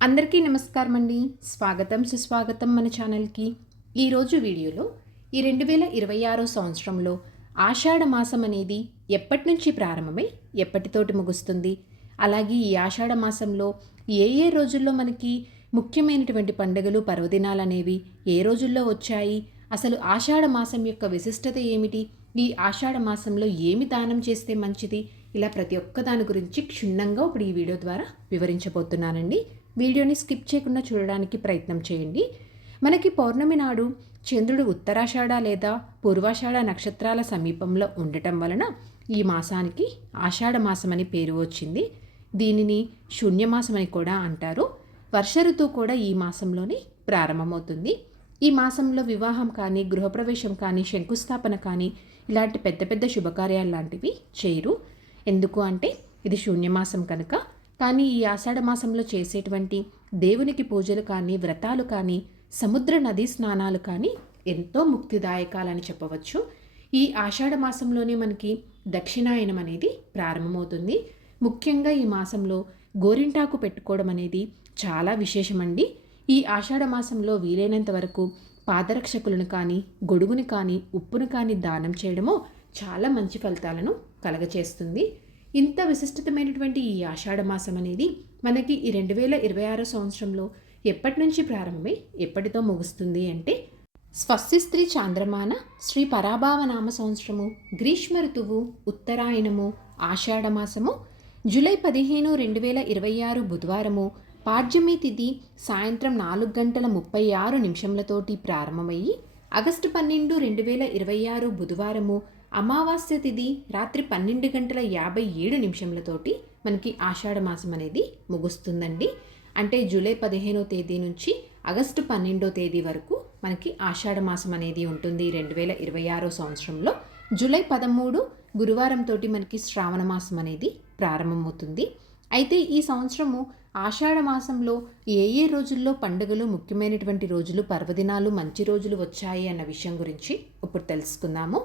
అందరికీ నమస్కారం అండి. స్వాగతం సుస్వాగతం మన ఛానల్కి. ఈరోజు వీడియోలో ఈ 2026 సంవత్సరంలో ఆషాఢ మాసం అనేది ఎప్పటి నుంచి ప్రారంభమై ఎప్పటితోటి ముగుస్తుంది, అలాగే ఈ ఆషాఢ మాసంలో ఏ ఏ రోజుల్లో మనకి ముఖ్యమైనటువంటి పండుగలు పర్వదినాలు అనేవి ఏ రోజుల్లో వచ్చాయి, అసలు ఆషాఢ మాసం యొక్క విశిష్టత ఏమిటి, ఈ ఆషాఢ మాసంలో ఏమి దానం చేస్తే మంచిది, ఇలా ప్రతి ఒక్క దాని గురించి క్షుణ్ణంగా ఇప్పుడు ఈ వీడియో ద్వారా వివరించబోతున్నానండి. వీడియోని స్కిప్ చేయకుండా చూడడానికి ప్రయత్నం చేయండి. మనకి పౌర్ణమి నాడు చంద్రుడు ఉత్తరాషాఢ లేదా పూర్వాషాఢ నక్షత్రాల సమీపంలో ఉండటం వలన ఈ మాసానికి ఆషాఢ మాసం అని పేరు వచ్చింది. దీనిని శూన్యమాసం అని కూడా అంటారు. వర్ష ఋతువు కూడా ఈ మాసంలోనే ప్రారంభమవుతుంది. ఈ మాసంలో వివాహం కానీ, గృహప్రవేశం కానీ, శంకుస్థాపన కానీ ఇలాంటి పెద్ద పెద్ద శుభకార్యాలు లాంటివి చేయరు. ఎందుకు అంటే ఇది శూన్యమాసం కనుక. కానీ ఈ ఆషాఢ మాసంలో చేసేటువంటి దేవునికి పూజలు కానీ, వ్రతాలు కానీ, సముద్ర నదీ స్నానాలు కానీ ఎంతో ముక్తిదాయకాలని చెప్పవచ్చు. ఈ ఆషాఢ మాసంలోనే మనకి దక్షిణాయనం అనేది ప్రారంభమవుతుంది. ముఖ్యంగా ఈ మాసంలో గోరింటాకు పెట్టుకోవడం అనేది చాలా విశేషమండి. ఈ ఆషాఢ మాసంలో వీలైనంత వరకు పాదరక్షకులను కానీ, గొడుగుని కానీ, ఉప్పును కానీ దానం చేయడము చాలా మంచి ఫలితాలను కలగచేస్తుంది. ఇంత విశిష్టతమైనటువంటి ఈ ఆషాఢ మాసం అనేది మనకి ఈ 2026 సంవత్సరంలో ఎప్పటి నుంచి ప్రారంభమై ఎప్పటితో ముగుస్తుంది అంటే స్వస్తి స్త్రీ చాంద్రమాన శ్రీ పరాభావనామ సంవత్సరము, గ్రీష్మ ఋతువు, ఉత్తరాయణము, ఆషాఢ మాసము, జూలై 15, 2026 బుధవారము, పాడ్యమి తిథి సాయంత్రం 4:36 ప్రారంభమయ్యి ఆగస్టు 12, 2026 బుధవారము, అమావాస్య తిథి రాత్రి 12:57 మనకి ఆషాఢ మాసం అనేది ముగుస్తుందండి. అంటే జూలై 15వ తేదీ నుంచి ఆగస్టు 12వ తేదీ వరకు మనకి ఆషాఢ మాసం అనేది ఉంటుంది 2026 సంవత్సరంలో. జూలై 13 గురువారంతో మనకి శ్రావణ మాసం అనేది ప్రారంభమవుతుంది. అయితే ఈ సంవత్సరము ఆషాఢ మాసంలో ఏ ఏ రోజుల్లో పండుగలు, ముఖ్యమైనటువంటి రోజులు, పర్వదినాలు, మంచి రోజులు వచ్చాయి అన్న విషయం గురించి ఇప్పుడు తెలుసుకుందాము.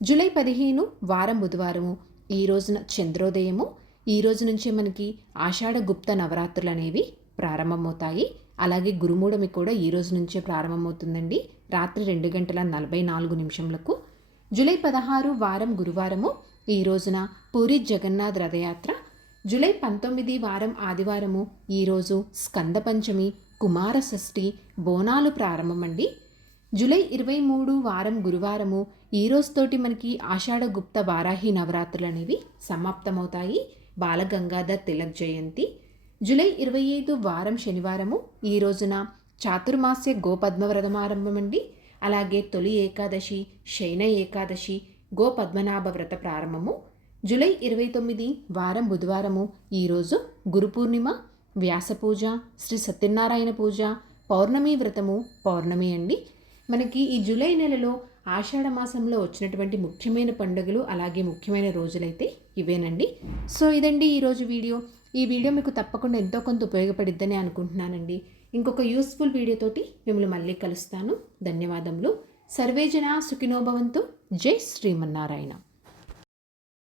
జూలై 15 వారం బుధవారము, ఈ రోజున చంద్రోదయము. ఈ రోజు నుంచే మనకి ఆషాఢ గుప్త నవరాత్రులు అనేవి ప్రారంభమవుతాయి. అలాగే గురుమూఢమి కూడా ఈ రోజు నుంచే ప్రారంభమవుతుందండి, రాత్రి 2:44. జూలై 16 వారం గురువారము, ఈ రోజున పూరి జగన్నాథ్ రథయాత్ర. జూలై 19 వారం ఆదివారము, ఈరోజు స్కంద పంచమి, కుమార షష్ఠి, బోనాలు ప్రారంభమండి. జూలై 23 వారం గురువారము, ఈ రోజుతోటి మనకి ఆషాఢ గుప్త వారాహి నవరాత్రులు అనేవి సమాప్తమవుతాయి, బాలగంగాధర్ తిలక్ జయంతి. జూలై 25 వారం శనివారము, ఈ రోజున చాతుర్మాస్య గోపద్మవ్రతం ఆరంభమండి. అలాగే తొలి ఏకాదశి, శయన ఏకాదశి, గోపద్మనాభ వ్రత ప్రారంభము. జూలై 29 వారం బుధవారము, ఈరోజు గురు పూర్ణిమ, వ్యాస పూజ, శ్రీ సత్యనారాయణ పూజ, పౌర్ణమి వ్రతము పౌర్ణమి అండి. మనకి ఈ జూలై నెలలో ఆషాఢ మాసంలో వచ్చినటువంటి ముఖ్యమైన పండుగలు, అలాగే ముఖ్యమైన రోజులైతే ఇవేనండి. సో ఇదండి ఈరోజు వీడియో. ఈ వీడియో మీకు తప్పకుండా ఎంతో కొంత ఉపయోగపడిద్దని అనుకుంటున్నానండి. ఇంకొక యూస్ఫుల్ వీడియోతోటి మిమ్మల్ని మళ్ళీ కలుస్తాను. ధన్యవాదములు. సర్వేజన సుఖినో భవంతు. జై శ్రీమన్నారాయణ.